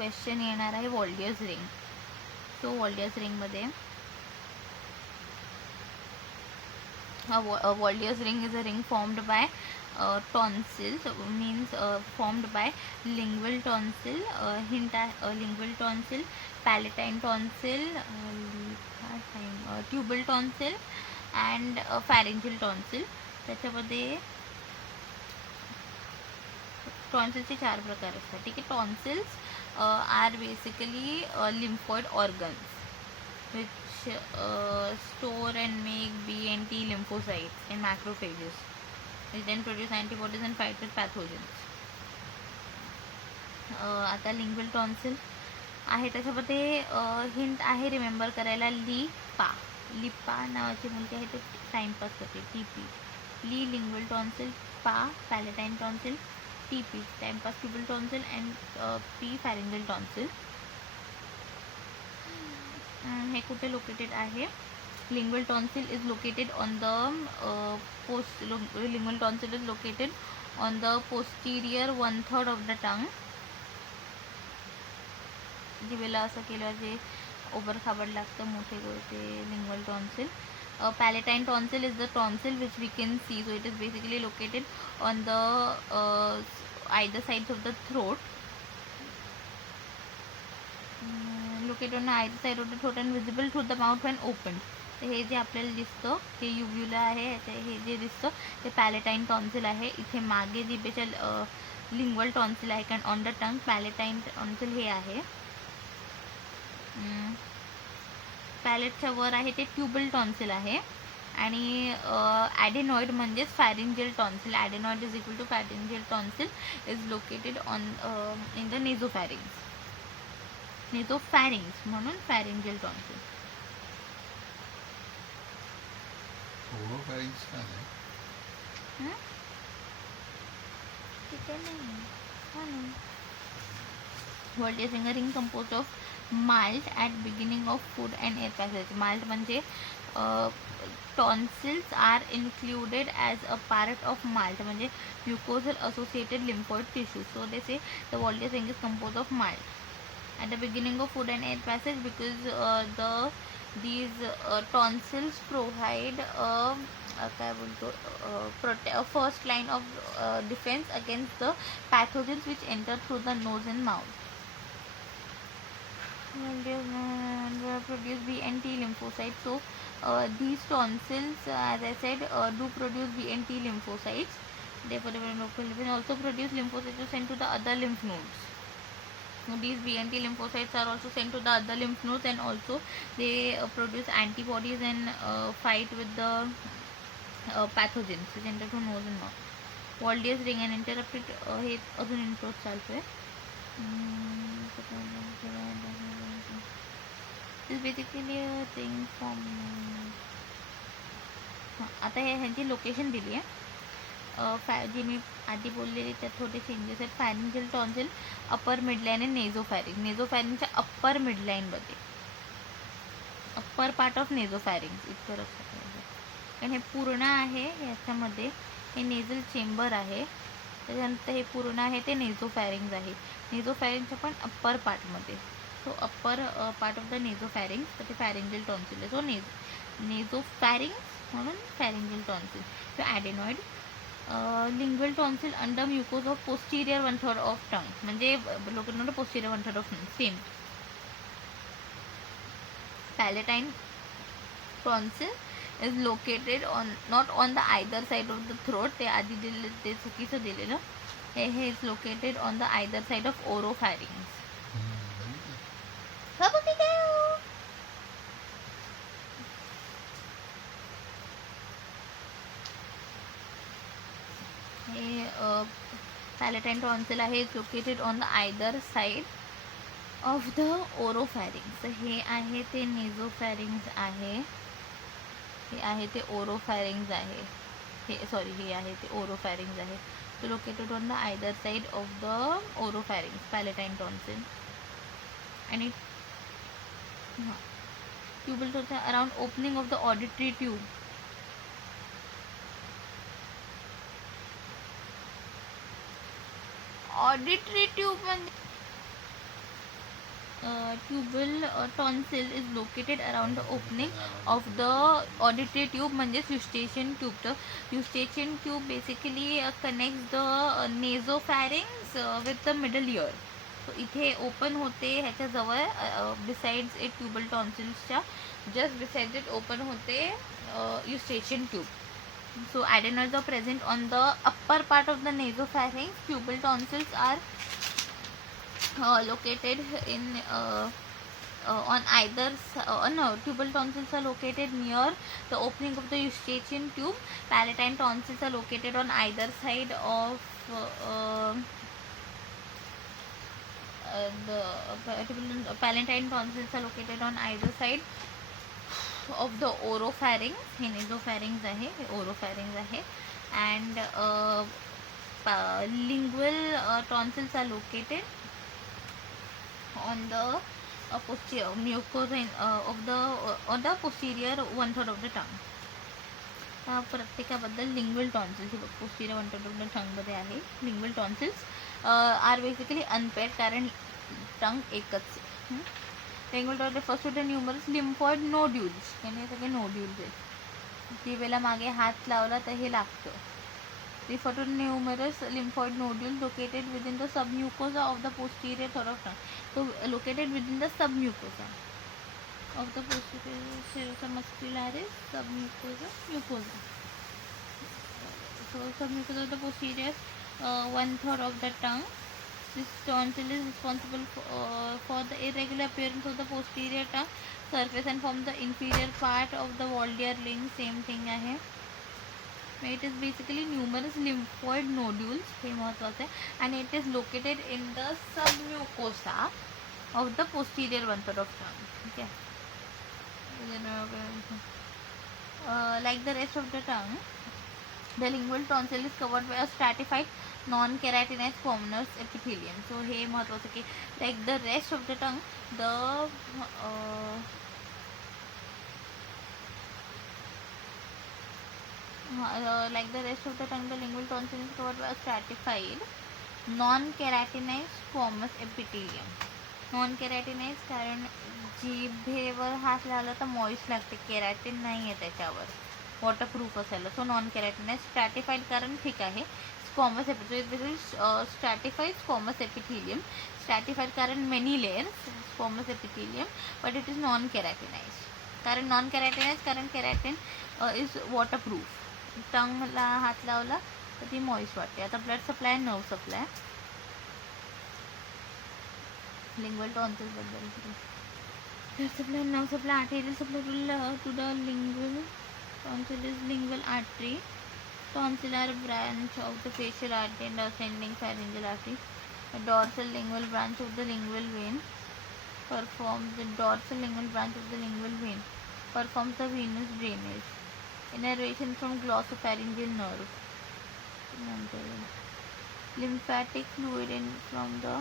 Question येणार आहे Waldeyer's ring. So Waldeyer's रिंगमध्ये Waldius ring is a ring formed by tonsils, means formed by lingual tonsil, lingual tonsil, palatine tonsil, tubal tonsil and pharyngeal tonsil. त्याच्यामध्ये टॉन्सिलचे 4 प्रकार असतात. ठीक आहे. Tonsils are basically lymphoid organs which store and make B and T lymphocytes and macrophages which then produce antibodies and fight with pathogens. आता lingual tonsil आहे त्याच्यामध्ये hint आहे remember करायला. लिपा नावाची मुलगी आहे ते टाइमपास करते. TP ली लिंग्वल टॉन्सिल, पा palatine tonsil, TP timepass tubal tonsil and P pharyngeal tonsil. हे कुठे लोकेटेड आहे? Lingual tonsil is located on the lingual tonsil is located on the posterior 1/3 of the tongue. जिभेला असं केलं जे ओबर खाबड लागतं मोठे गोळते lingual tonsil. Palatine tonsil is the tonsil which we can see, so it is basically located on the either sides of the throat. Located on either side of the throat and visible through the mouth when opened. तर हे जे आपल्याला दिसतं ते uvula आहे. हे जे दिसतं ते पॅलेटाईन टॉन्सिल आहे. इथे मागे जिभेच्या लिंग्वल टॉन्सिल आहे कारण ऑन द टंग पॅलेटाईन टॉन्सिल हे आहे. पॅलेटच्या वर आहे ते ट्यूबल टॉन्सिल आहे आणि ॲडेनॉइड म्हणजेच pharyngeal tonsil. Adenoid is equal to pharyngeal tonsil is located on in the nasopharynx. Nasopharynx म्हणून pharyngeal tonsil. Waldius ring composed of malt at beginning of food and air passage. Malt म्हणजे tonsils are included as a part of malt म्हणजे mucosal associated lymphoid tissue. So they say the Waldius ring is composed of malt at the beginning of food and air passage because these tonsils provide काय बोलतो first line of defense against the pathogens which enter through the nose and mouth. Produce B and T lymphocytes. So these tonsils, as I said, do produce B and T lymphocytes. Therefore, the local lymph also produce lymphocytes to send to the other lymph nodes. So these B and T lymphocytes are also sent to the other lymph nodes and also they produce antibodies and fight with the pathogens which enter to nose and mouth. Waldius ring and interrupted हे अजून intro चालतोय. is basically a thing from आता हे ह्यांची location दिली आहे. जी मी आधी बोललेली त्यात थोडे चेंजेस आहेत. फॅरिंजियल टॉन्सिल अप्पर मिडलाईन आणि नेझोफॅरिंग. नेझोफॅरिंगच्या अप्पर मिडलाईनमध्ये अप्पर पार्ट ऑफ नेझोफॅरिंग इतकं लक्षात ठेवायचं कारण हे पूर्ण आहे. याच्यामध्ये हे नेझल चेंबर आहे. त्याच्यानंतर हे पूर्ण आहे ते नेझोफॅरिंग्ज आहे. नेझोफॅरिंगच्या पण upper part. So upper part of the nasopharynx तर ते फॅरिंजियल टॉन्सिल आहे. सो नेझोफॅरिंग्स म्हणून pharyngeal tonsil. So adenoid lingual tonsil under mucosa of posterior 1/3 of tongue म्हणजे located posterior 1/3 of tongue. Same palatine tonsil is located on not on the either side of the throat. ते आधी दिले ते चुकीचं दिलेलं. हे is located on the either side of oropharynx. हे palatine tonsil आहे is located on the either side of the oropharynx. हे आहे ते nasopharynx आहे. हे आहे ते ओरोफॅरिंग्ज आहे. हे आहे ते ओरोफॅरिंग्ज आहे. So located on the either side of the oropharynx, palatine tonsil. And it tubal tonsil around opening of the auditory tube. Auditory tube म्हणजे tubal tonsil is located around the opening of the auditory tube म्हणजेच Eustachian tube. तर Eustachian tube basically connects the nasopharynx with the middle ear. So इथे open होते ह्याच्याजवळ, besides it tubal टॉन्सिल्सच्या just besides it open होते Eustachian tube. So adenoids are present on the upper part of the nasopharynx. Tubal tonsils are located in on either no, tubal tonsils are located near the opening of the eustachian tube. Palatine tonsils are located on either side of the palatine tonsils are located on either side of the oropharynx. हे nasopharynx आहे, हे oropharynx आहे. And lingual tonsils are located on the posterior mucosa of the on the posterior 1/3 of the tongue. प्रत्येकाबद्दल lingual tonsils, posterior 1/3 of the tongue मध्ये आहे. Lingual tonsils are basically unpaired कारण tongue एकच. Lingual tonsil refers to the numerous lymphoid nodules. याने सगळे nodules आहेत. जिभेला मागे हात लावला तर हे लागतं. Refer to numerous lymphoid nodules located within the submucosa of the posterior third of tongue. So located within the submucosa of the posterior serratum muscularis, submucosa, mucosa. So submucosa of the posterior 1/3 of the tongue. This tonsil is responsible for the irregular appearance of the posterior tongue surface and form the inferior part of the Waldear ring. Same thing आहे. It is basically numerous lymphoid nodules, हे महत्वाचं आहे, and it is located in the submucosa of the posterior 1/3 of tongue. Okay. Like the rest of the tongue, the lingual tonsil is covered by a stratified non-keratinized squamous epithelium. So हे महत्वाचं की like the rest of the tongue, the like the rest of the tongue, the lingual tonsil is covered by a stratified non-keratinized squamous epithelium. Non-keratinized कारण जिभेवर हात लावला तर moist लागते, केरॅटिन नाही आहे त्याच्यावर, वॉटरप्रूफ असायला. So non केरॅटिनाइज. स्ट्रॅटिफाईड कारण ठीक आहे. स्क्वॉमस एपिथेलियम, स्ट्रॅटिफाईड स्क्वॉमस एपिथेलियम. स्ट्रॅटिफाईड कारण many layers squamous epithelium, but it is non keratinise. कारण नॉन केरॅटिनाइज कारण केरॅटिन इज वॉटरप्रूफ. टंगला हात लावला तर ती मॉइस्ट वाटते. आता blood supply, nerve supply. Lingual tonsils बद्दल blood supply, nerve supply, arterial supply to the lingual tonsil is lingual artery. Tonsillar branch of the facial artery and ascending pharyngeal artery. The dorsal lingual branch of the lingual vein performs the venous drainage. Innervation from glossopharyngeal nerve. Lymphatic fluid from the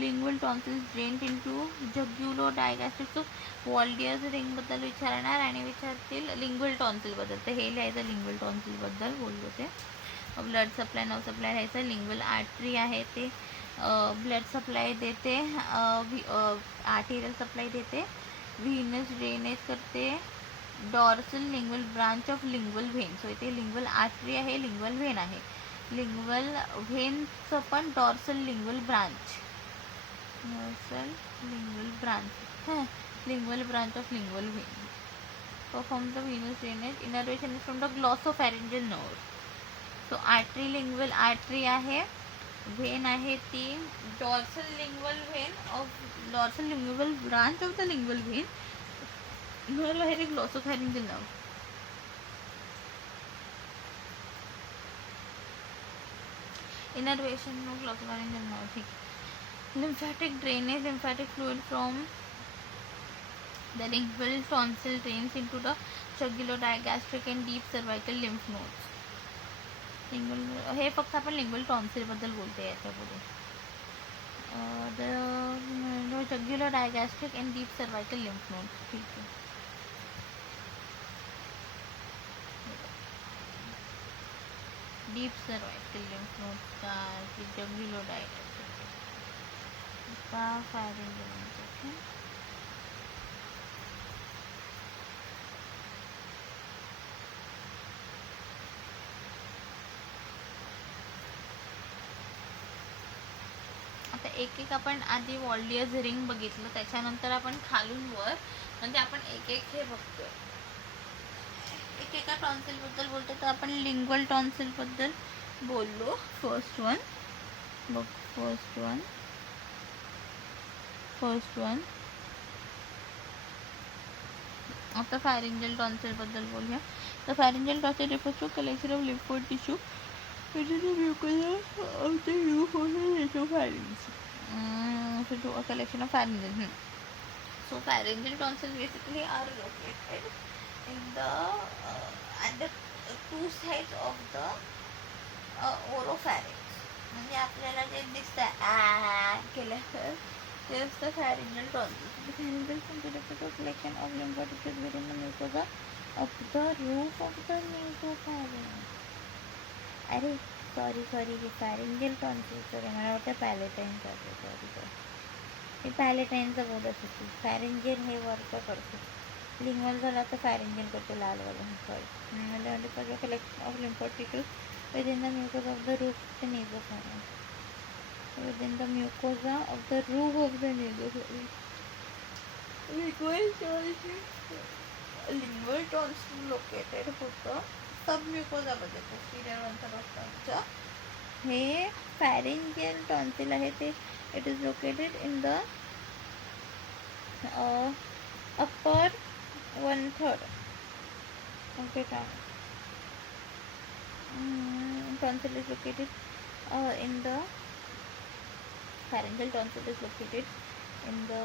lingual tonsils drained into jugulo-digastric. So Waldear's ring बद्दल विचारणार आणि विचारतील lingual tonsil बद्दल, तर हे लिहायचं lingual tonsil बद्दल बोललो ते. ब्लड सप्लाय, नर्व सप्लाय लिहायचं. लिंग्वल आर्टरी आहे ते ब्लड सप्लाय देते, आर्टेरियल सप्लाय देते, व्हीनस ड्रेनेज करते. Dorsal lingual branch of lingual when. So इथे लिंग्वल आर्टरी आहे, लिंग्वल व्हेन आहे. लिंग्वल व्हेनचं पण dorsal lingual branch, lingual branch of lingual vein performs the venous drainage. Innervation is from the glossopharyngeal nerve. So artery, lingual artery आहे, vein आहे ती dorsal lingual vein of dorsal lingual branch of the lingual vein. nerve आहे ते glossopharyngeal nerve. Innervation of glossopharyngeal nerve. ठीक. Lymphatic drainage, lymphatic fluid from the lingual tonsil drains into the jugulo-digastric and deep cervical lymph nodes. हे फक्त आपण lingual tonsil बद्दल बोलते याच्या पुढे. the jugulo-digastric and deep cervical lymph nodes. ठीक आहे. deep cervical lymph nodes का jugulo-digastric. आता फॅरिंगेल ओके. आता एक एक आपण आधी वॉल्डियस रिंग बघितलं, त्याच्यानंतर आपण खालून वर म्हणजे आपण एक एक हे बघतोय. एका टॉन्सिल बद्दल बोलतो तर आपण लिंग्वल टॉन्सिल बद्दल बोललो. फर्स्ट वन आता फॅरिंगल टॉन्सिल बद्दल बोलूया. तर फॅरिंगल tonsil refers to collection of lymphoid tissue within the mucosa of the roof of the nasopharynx. So a collection of pharyngeal. So pharyngeal tonsils basically are located in the at the two sides of the oropharynx. म्हणजे आपल्याला जे दिसतं केलं ते असतं pharyngeal tonsils. The pharyngeal tonsils refers to a collection of lymphoid tissues within the mucosa of the roof of the nasopharynx. अरे sorry pharyngeal tonsils sorry मला वाटतं पॅलेटाईन सॉरी मी पॅलेटाईनचं बोलत होती. फॅरिंजियल हे वरचं करतो, लिंगवल झाला तर फॅरिंजियल करतो लालवाला. सॉरी म्हणजे सगळं collection of lymphoid tissues within the mucosa of the roof of the nasopharynx. Within the mucosa of the roof of the nasopharynx. Lingual tonsil located होतं सब म्युकोसामध्ये, पोस्टीरियर वंशरक्षांच्या. हे फॅरिंजियल टॉन्सिल आहे ते it is located in the upper 1/3 of the tongue. Tonsil is located in the pharyngeal tonsil is located in the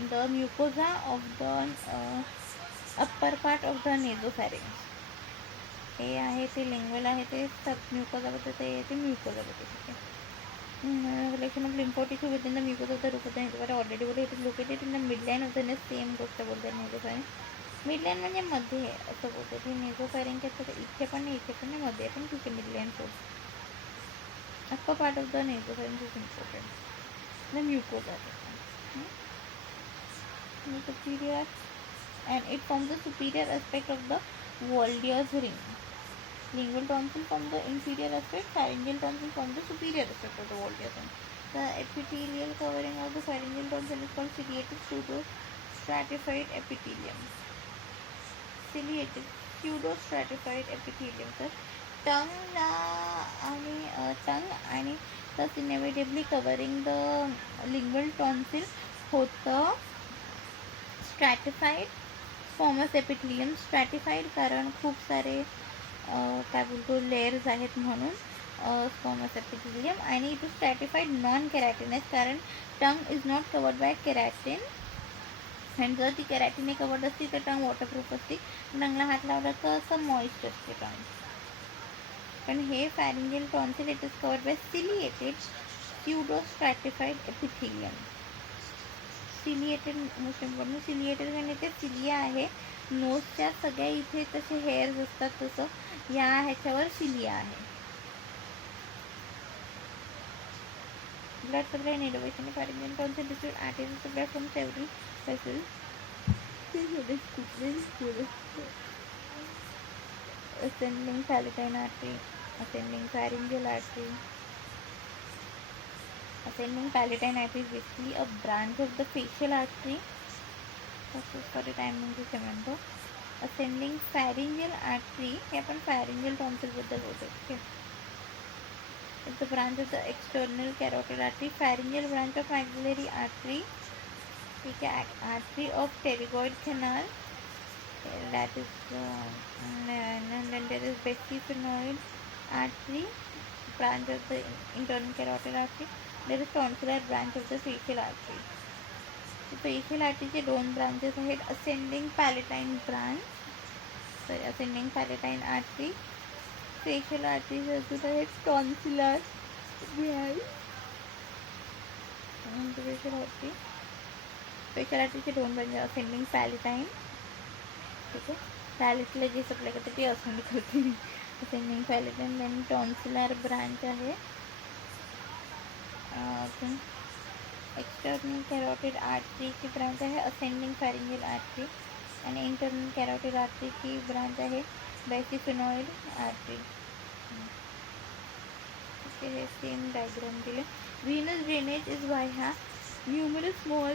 in the mucosa of the upper part of the nasopharynx. हे आहे ते lingual आहे ते सब म्युकोसाबद्दल, ते आहे ते म्युकोसाबद्दल. ठीक आहे. Collection of lymphoid tissue within the mucosa of the roof of the nasopharynx already बोलले. It is located in the midline of the nest. Same गोष्ट बोलतात नेझोफॅरिंक्स. मिडलाईन म्हणजे मध्ये असं बोलतात. हे नेझोफॅरिंक्स आहे इथे पण नाही इथे पण नाही मध्ये पण ठीक आहे. मिडलाईन सोड upper part of the nasopharynx is important. The mucosa superior and it forms the superior aspect of the Walde's ring. Lingual tonsil from the inferior aspect, pharyngeal tonsil from the superior aspect of the Walde's ring. The epithelial covering of the pharyngeal tonsil is called ciliated pseudostratified epithelium. Ciliated pseudostratified epithelium. तर tongue आणि thus inevitably covering the lingual tonsil होतं स्ट्रॅटिफाईड squamous epithelium. Stratified कारण खूप सारे काय बोलतो layers आहेत म्हणून स्क्वॅमस एपिथेलियम. आणि इट इज स्ट्रॅटिफाईड नॉन केरॅटिनस कारण tongue is not covered by केरॅटिन. आणि जर ती केरॅटिनने कवर्ड असती तर टंग वॉटरप्रूफ असते. टंगला हात लावला तर असं मॉइस्ट असते टंग. पण हे pharyngeal tonsil it is covered by ciliated pseudostratified epithelium. Ciliated most important. Ciliated म्हणजे ते सिलिया आहे. नोजच्या सगळ्या इथे तसे हेअर्स असतात तसं या ह्याच्यावर सिलिया आहे. Blood supply and innervation pharyngeal tonsil distribute arteries supply from several vessels. Ascending palatine artery, ascending pharyngeal artery. Ascending palatine artery is basically a branch of the facial artery. Sorry, time म्हणजे remember. Ascending pharyngeal artery हे आपण pharyngeal tonsil बद्दल बोलतो. ठीक आहे. It's a branch of the external carotid artery. Pharyngeal branch of maxillary artery. ठीक है. Artery of pterygoid canal. That is and then there is vesiphenoid artery, branch of the internal carotid artery. There is tonsillar branch of the facial artery. The facial artery चे दोन branches आहेत. Ascending palatine branch, ascending palatine artery. Facial artery अजून आहेत tonsillar branch. facial artery चे दोन branches ascending palatine. ठीक आहे. पॅलेटला जे सप्लाय करते ते ascending करते. ascending palatine then tonsillar branch आहे. एक्सटर्नल कॅरोटिड आर्टरीची ब्रांच आहे असेंडिंग फॅरिंजियल आर्टरी आणि इंटरनल कॅरोटिड आर्टरीची ब्रांच आहे बॅसिफिनॉइड आर्टरी. हे सेम डायग्राम दिले. व्हीनस ड्रेनेज इज बाय ह्या न्यूमरस स्मॉल